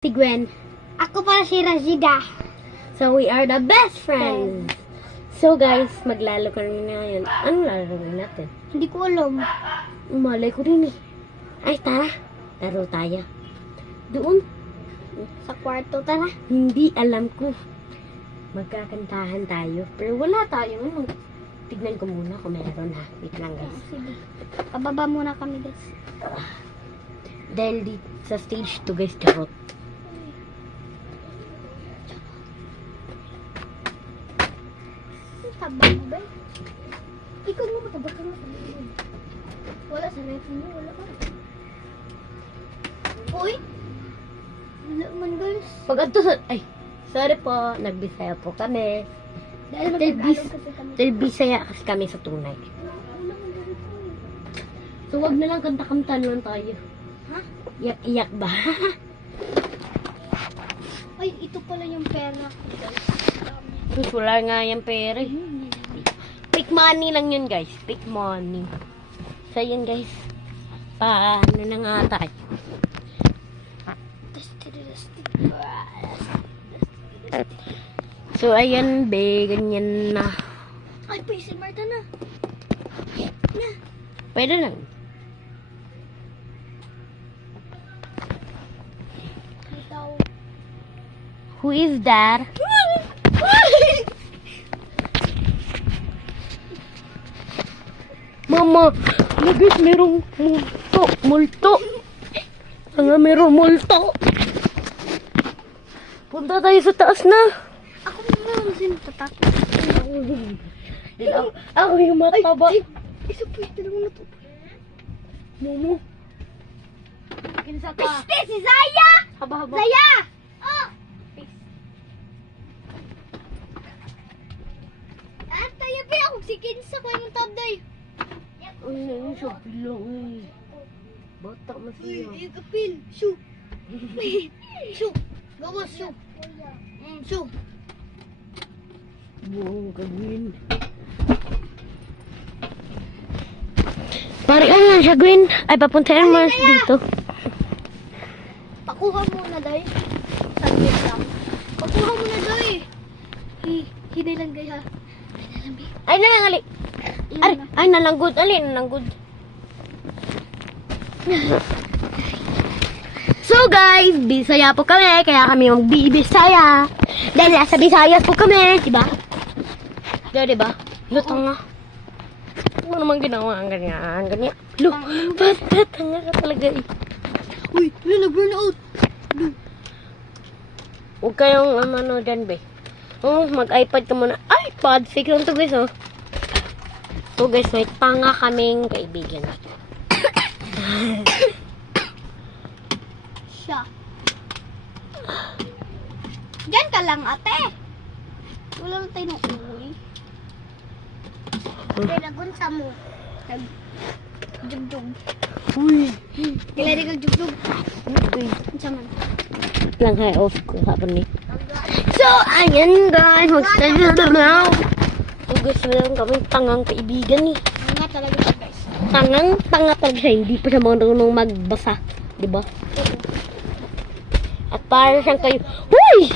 Si Gwen. Ako para si Rashida. So, we are the best friends. So, guys, maglalo kami ngayon. Anong lalaroin natin? Hindi ko alam. Malay ko rin eh. Ay, tara. Laro tayo. Doon. Sa kwarto, tara. Hindi alam ko. Magkakantahan tayo. Pero wala tayo. Ano? Tignan ko muna kung meron ha. Wait lang, guys. Sige. Pababa muna kami, guys. Dahil di sa stage 2, guys, charot. Tabang mo ba? Ikaw mo matabak ka mo. Wala sa ref mo. Wala ka. Uy! Wala man, guys. Pag ato sa... Ay, sorry po. Nagbisaya po kami. Dahil Dahil mag-alog kasi kami. Dahil bisaya kasi kami sa tunay. Wala man dito. So, wag na lang kanta-kanta naman tayo. Ha? Iyak-iyak ba? Ay, ito pala yung pera ko, guys. Tapos wala nga yung pera. Fake money lang yun, guys. Fake money. So, yun, guys. Paano na nga tayo? So, ayan, be. Ganyan na. Ay, si Marta na. Na. Pwede lang. Ikaw. Who is that? Mama, guys, merong multo. Multo. Merong multo. Punta tayo sa taas na. Ako naman sino tatakot. Ako yung mataba. Isa po ito naman na to. Momo. Kinsa ka? Piste, si Zaya! Haba-haba. Zaya! Oh! Ah, tayo pa ako si Kinsa ko yung tabday. Ay, ayun siya bilang eh. Bata masaya. Kapil. Shoo. Shoo. Gawas, shoo. Shoo. Buong gawin. Pare, ano lang siya, Gwen? Ay, papuntahin mo siya dito. Pakuha muna, Day. Saglit lang. Pakuha muna, Day. Hinay lang, Day, ha? Ay, nalangali. Ay, nalanggod. Ali, nalanggod. So, guys, Bisaya po kami. Kaya kami magbibisaya. Dahil nasa Bisayas po kami. Diba? Diba? Lutang nga. Ano naman ginawa ang ganyan? Ganyan. Look, tanga ka talaga eh. Uy, nag-burn out. Huwag kayong ano dyan, be. Oh, mag-iPad ka muna. iPad! Sige lang to, guys, oh. So, guys, may tanga kaming kaibigan. Siya. Diyan ka lang, ate. Wala lang tayo ng uwi. Kailagon sa mo. Nag-jug-jug. Uy! Kailan rin kag-jug-jug. Uy! Sa man. Lang high off ko hapon ni. So, ayan, guys. Mag-schedule na now. So, guys, meron kaming tangang kaibigan, eh. Nga talaga siya, guys. Tanga talaga siya. Hindi pa siya marunong magbasa. Diba? At para siyang kayo. Uy!